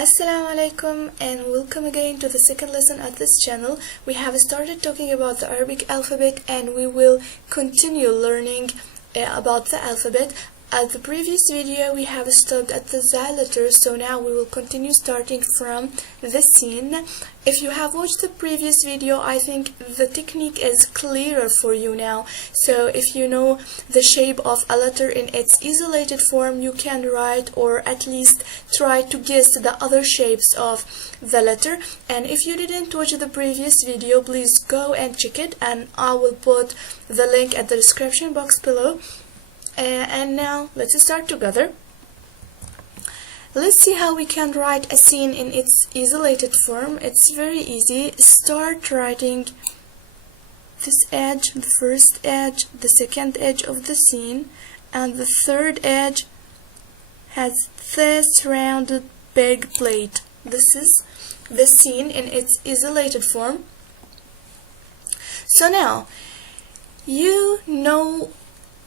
Assalamu alaikum and welcome again to the second lesson at this channel. We have started talking about the Arabic alphabet and we will continue learning about the alphabet. At the previous video we have stopped at the za letter, so now we will continue starting from the sin. If you have watched the previous video, I think the technique is clearer for you now. So if you know the shape of a letter in its isolated form, you can write or at least try to guess the other shapes of the letter. And if you didn't watch the previous video, please go and check it, and I will put the link at the description box below. And now let's start together. Let's see how we can write a scene in its isolated form. It's very easy. Start writing this edge, the first edge, the second edge of the scene, and the third edge has this rounded big plate. This is the scene in its isolated form. So now you know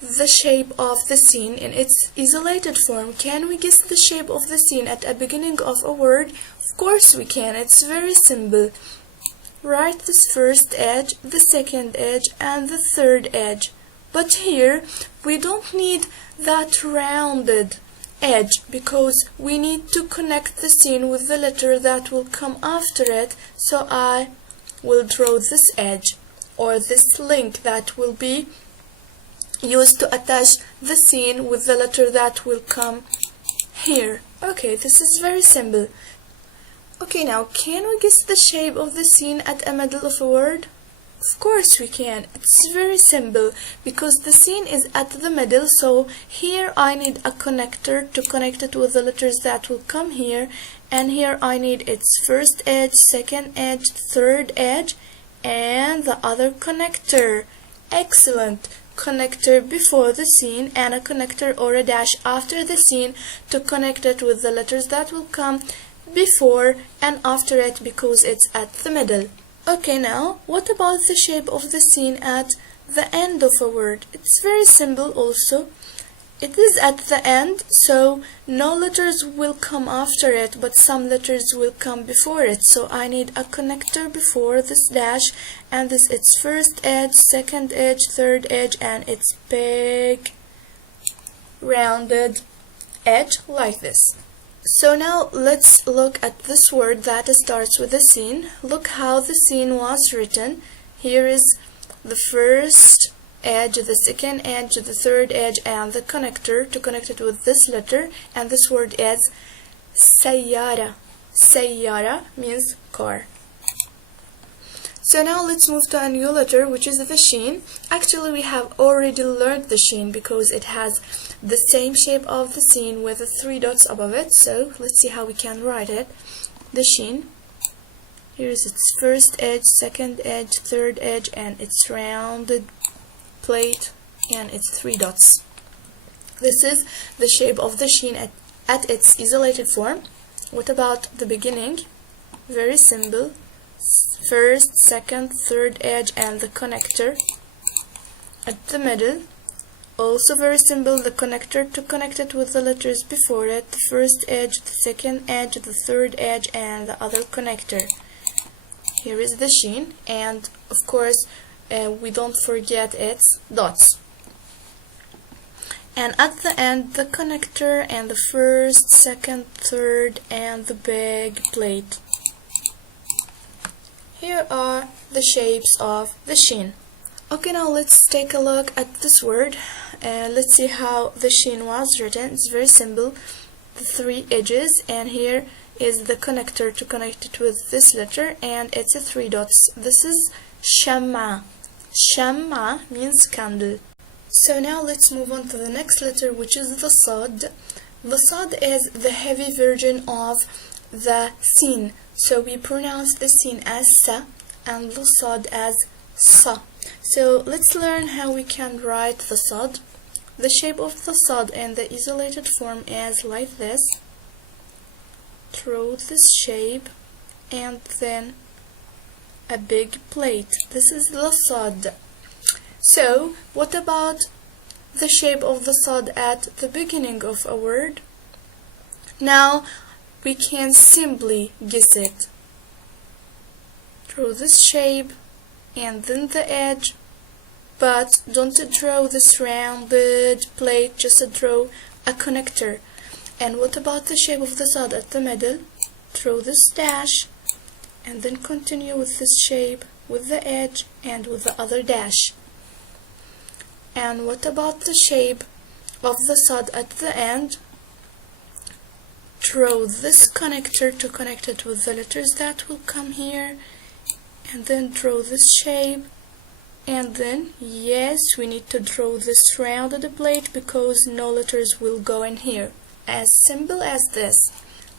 the shape of the scene in its isolated form. Can we guess the shape of the scene at the beginning of a word? Of course we can. It's very simple. Write this first edge, the second edge, and the third edge. But here we don't need that rounded edge because we need to connect the scene with the letter that will come after it. So I will draw this edge or this link that will be used to attach the scene with the letter that will come here. Okay, this is very simple. Okay, now can we guess the shape of the scene at the middle of a word? Of course we can. It's very simple because the scene is at the middle, so here I need a connector to connect it with the letters that will come here, and here I need its first edge, second edge, third edge, and the other connector. Excellent. Connector before the scene and a connector or a dash after the scene to connect it with the letters that will come before and after it because it's at the middle. Okay, now what about the shape of the scene at the end of a word? It's very simple also. It is at the end, so no letters will come after it, but some letters will come before it. So I need a connector before this dash, and this its first edge, second edge, third edge, and its big rounded edge like this. So now let's look at this word that starts with the scene. Look how the scene was written. Here is the first edge, the second edge, the third edge, and the connector to connect it with this letter, and this word is sayyara. Sayyara means car. So now let's move to a new letter, which is the sheen. Actually we have already learned the sheen because it has the same shape of the scene with the 3 dots above it. So let's see how we can write it. The sheen. Here's its first edge, second edge, third edge, and its rounded plate and its 3 dots. This is the shape of the sheen at its isolated form. What about the beginning? Very simple. First, second, third edge and the connector. At the middle, also very simple, the connector to connect it with the letters before it, the first edge, the second edge, the third edge, and the other connector. Here is the sheen, and of course we don't forget its dots. And at the end, the connector and the first, second, third, and the big plate. Here are the shapes of the sheen. Okay, now let's take a look at this word. Let's see how the sheen was written. It's very simple. The 3 edges, and here is the connector to connect it with this letter, and it's a 3 dots. This is shamma. Shamma means candle. So now let's move on to the next letter, which is the sad. The sad is the heavy version of the sin. So we pronounce the sin as sa and the sad as sa. So let's learn how we can write the sad. The shape of the sad in the isolated form is like this. Draw this shape and then a big plate. This is the sad. So what about the shape of the sad at the beginning of a word? Now we can simply guess it. Draw this shape and then the edge, but don't draw this rounded plate, just draw a connector. And what about the shape of the sod at the middle? Draw this dash and then continue with this shape with the edge and with the other dash. And what about the shape of the sod at the end? Draw this connector to connect it with the letters that will come here, and then draw this shape, and then yes, we need to draw this rounded plate because no letters will go in here. As simple as this.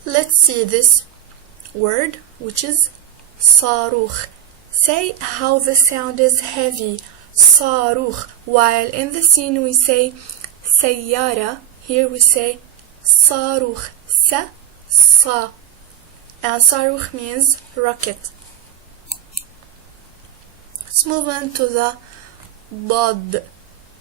Let's see this word, which is صاروخ. Say how the sound is heavy, صاروخ, while in the scene we say سيارة. Here we say صاروخ, sa, and صاروخ means rocket. Let's move on to the ضاد.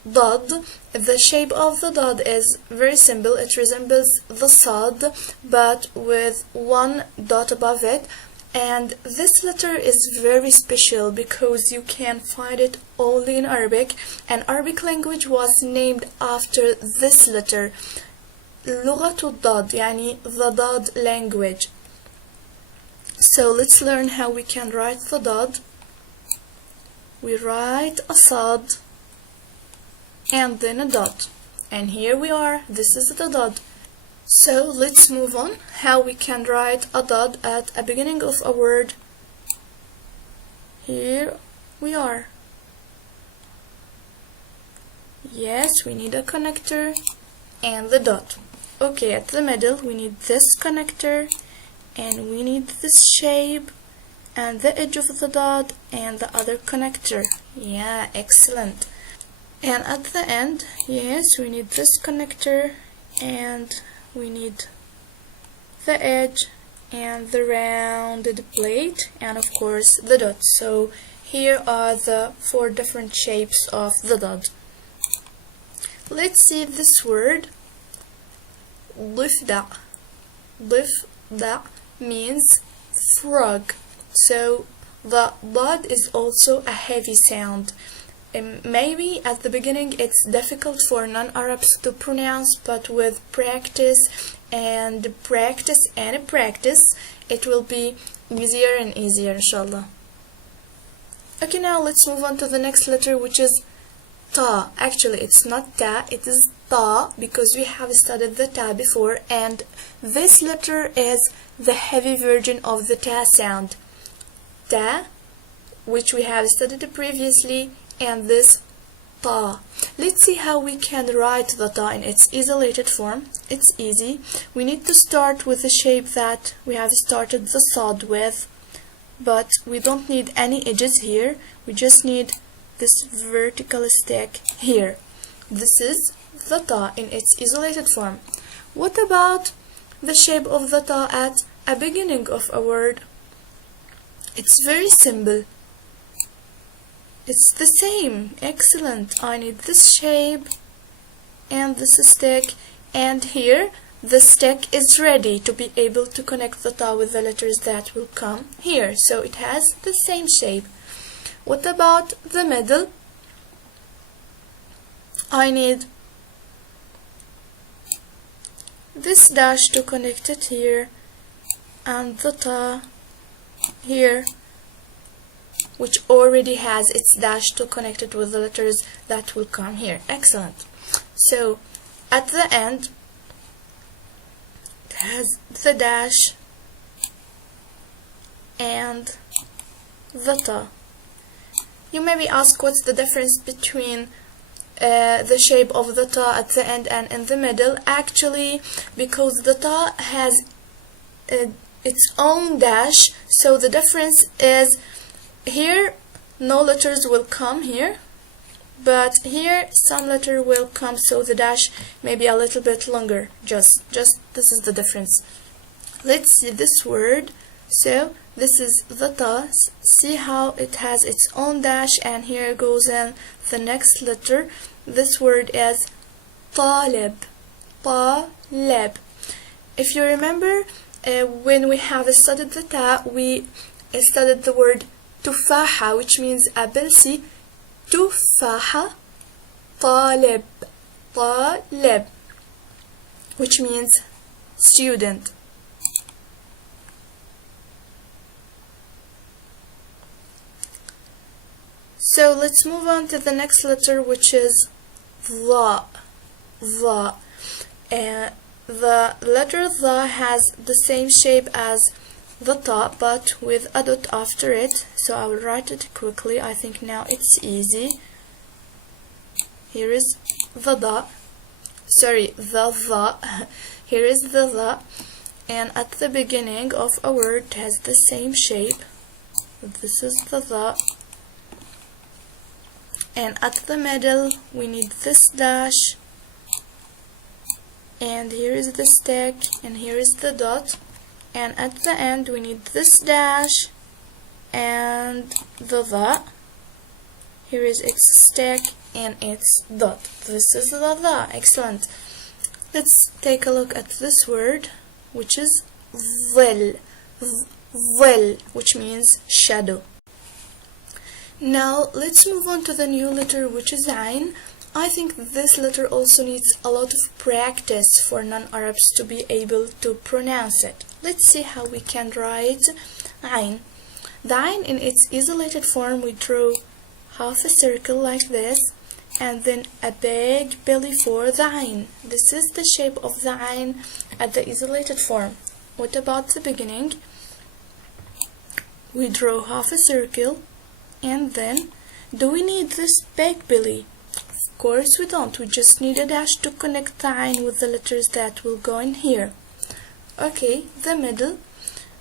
ضاد, the shape of the ضاد is very simple. It resembles the صاد but with one dot above it, and this letter is very special because you can find it only in Arabic, and Arabic language was named after this letter. لغة الضاد, يعني the ضاد language. So let's learn how we can write the ضاد. We write a صاد and then a dot, and here we are, this is the dot. So let's move on how we can write a dot at a beginning of a word. Here we are. Yes, we need a connector and the dot. Okay, at the middle we need this connector and we need this shape and the edge of the dot and the other connector. Yeah, excellent. And at the end, yes, we need this connector and we need the edge and the rounded plate and of course the dot. So here are the 4 different shapes of the dot. Let's see this word. ضفدع. ضفدع means frog. So the dot is also a heavy sound. Maybe at the beginning it's difficult for non-Arabs to pronounce, but with practice and practice and practice it will be easier and easier, inshallah. Okay, now let's move on to the next letter, which is ta. Actually it's not ta, it is ta because we have studied the ta before, and this letter is the heavy version of the ta sound. Ta, which we have studied previously, and this ta. Let's see how we can write the ta in its isolated form. It's easy. We need to start with the shape that we have started the sod with, but we don't need any edges here. We just need this vertical stick here. This is the ta in its isolated form. What about the shape of the ta at a beginning of a word? It's very simple. It's the same. Excellent. I need this shape and this stick, and here the stick is ready to be able to connect the ta with the letters that will come here. So it has the same shape. What about the middle? I need this dash to connect it here and the ta here, which already has its dash to connect it with the letters that will come here. Excellent. So at the end it has the dash and the ta. You may be asked what's the difference between the shape of the ta at the end and in the middle. Actually, because the ta has its own dash, so the difference is here no letters will come here, but here some letter will come, so the dash may be a little bit longer. Just this is the difference. Let's see this word. So this is the ta. See how it has its own dash, and here goes in the next letter. This word is طالب. طالب. If you remember, when we have studied the ta, we studied the word tufaha, which means apple. See, tufaha, talib, talib, which means student. So let's move on to the next letter, which is the. The letter the has the same shape as the ta, but with a dot after it. So I will write it quickly. I think now it's easy. Here is the da. Sorry, the. Here is the, and at the beginning of a word it has the same shape. This is the. And at the middle we need this dash, and here is the stack, and here is the dot, and at the end we need this dash and the. Here is its stack and its dot. This is the. Excellent. Let's take a look at this word, which is ظل, which means shadow. Now let's move on to the new letter, which is Ain. I think this letter also needs a lot of practice for non-Arabs to be able to pronounce it. Let's see how we can write Ain. The Ain in its isolated form, we draw half a circle like this, and then a big belly for the Ain. This is the shape of the Ain at the isolated form. What about the beginning? We draw half a circle, and then, do we need this big belly? Of course we don't. We just need a dash to connect the Ain with the letters that will go in here. Okay, the middle.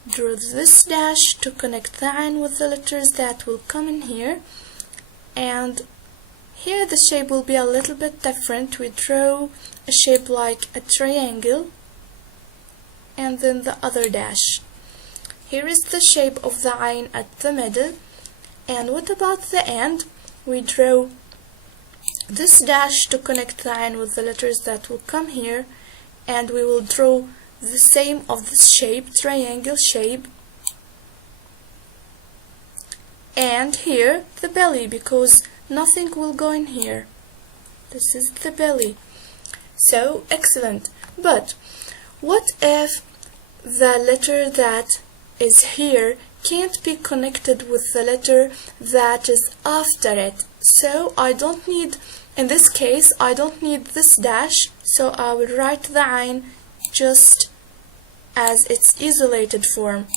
Draw this dash to connect the Ain with the letters that will come in here. And here the shape will be a little bit different. We draw a shape like a triangle, and then the other dash. Here is the shape of the Ain at the middle. And what about the end? We draw this dash to connect the Ain with the letters that will come here, and we will draw the same of this shape, triangle shape, and here the belly, because nothing will go in here. This is the belly. So excellent. But what if the letter that is here can't be connected with the letter that is after it? So I don't need, in this case, I don't need this dash, so I will write the Ain just as its isolated form,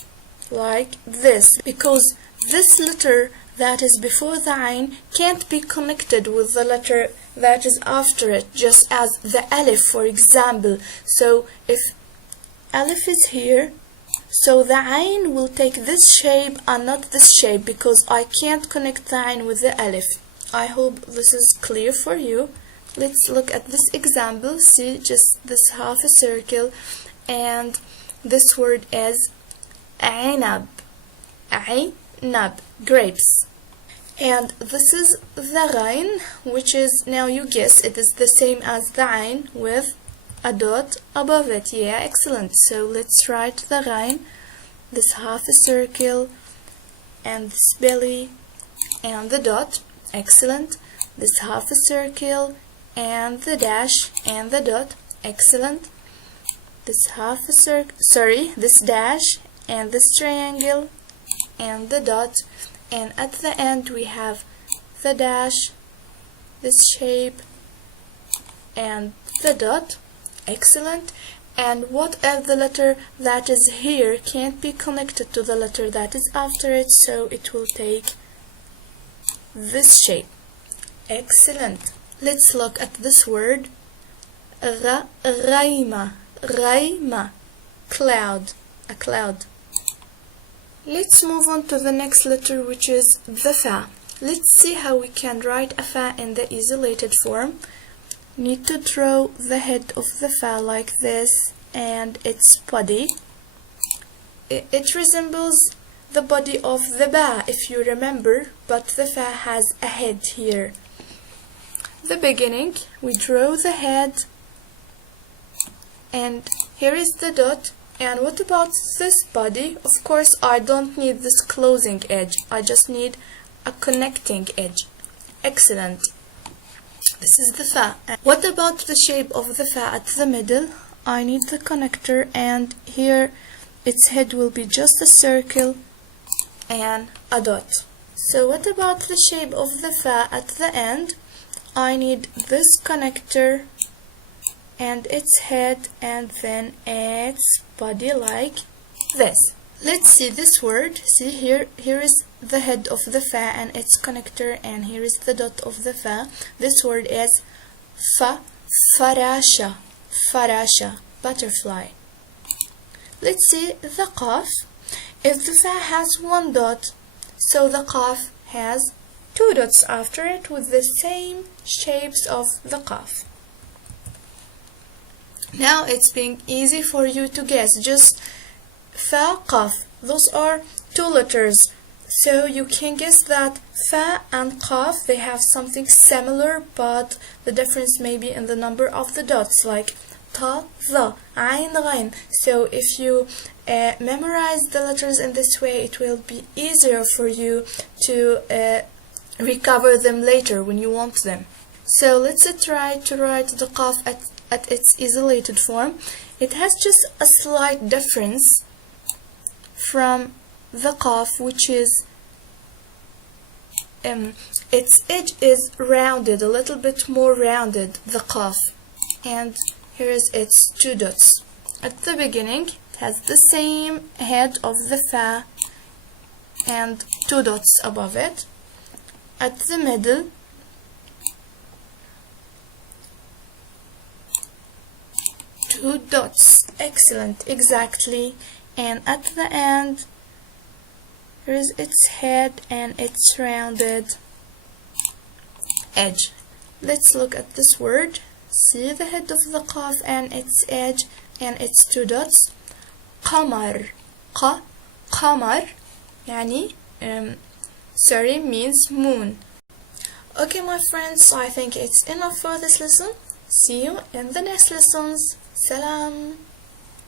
like this, because this letter that is before the Ain can't be connected with the letter that is after it, just as the Alif, for example. So if Alif is here, so the Ain will take this shape and not this shape, because I can't connect the Ain with the Alif. I hope this is clear for you. Let's look at this example. See, just this half a circle, and this word is Ainab. Ainab, grapes. And this is the Ghain, which is, now you guess, it is the same as the Ain with a dot above it. Yeah, excellent. So let's write the Ghain, this half a circle, and this belly, and the dot. Excellent. This half a circle, and the dash, and the dot. Excellent. This half a circle, this dash, and this triangle, and the dot. And at the end we have the dash, this shape, and the dot. Excellent. And what if the letter that is here can't be connected to the letter that is after it? So it will take this shape. Excellent. Let's look at this word. Ghaima. Ghaima. Cloud. A cloud. Let's move on to the next letter, which is the Fa. Let's see how we can write a Fa in the isolated form. Need to draw the head of the Fa like this, and its body. It resembles the body of the Ba, if you remember, but the Fa has a head here. The beginning, we draw the head, and here is the dot, And what about this body? Of course, I don't need this closing edge. I just need a connecting edge. Excellent. This is the fa. What about the shape of the fa at the middle? I need the connector, and here its head will be just a circle and a dot. So what about the shape of the fa at the end? I need this connector and its head and then its body like this. Let's see this word. See here is the head of the fa and its connector, and here is the dot of the fa. This word is farasha, farasha, butterfly. Let's see the qaf. If the fa has one dot, so the qaf has two dots after it with the same shapes of the qaf. Now it's being easy for you to guess. Just fa, qaf. Those are two letters. So you can guess that fa and qaf, they have something similar, but the difference may be in the number of the dots, like ta, tha, ayn, ghayn. So if you memorize the letters in this way, it will be easier for you to recover them later when you want them. So let's try to write the qaf at its isolated form. It has just a slight difference from the qaf, which is its edge is rounded, a little bit more rounded, the qaf, and here is its two dots. At the beginning it has the same head of the fa and two dots above it. At the middle two dots. Excellent, exactly. And at the end here is its head and its rounded edge. Let's look at this word. See the head of the qaf and its edge and its two dots. Qamar. Qamar يعني sorry means moon. Okay my friends, I think it's enough for this lesson. See you in the next lessons. Salam.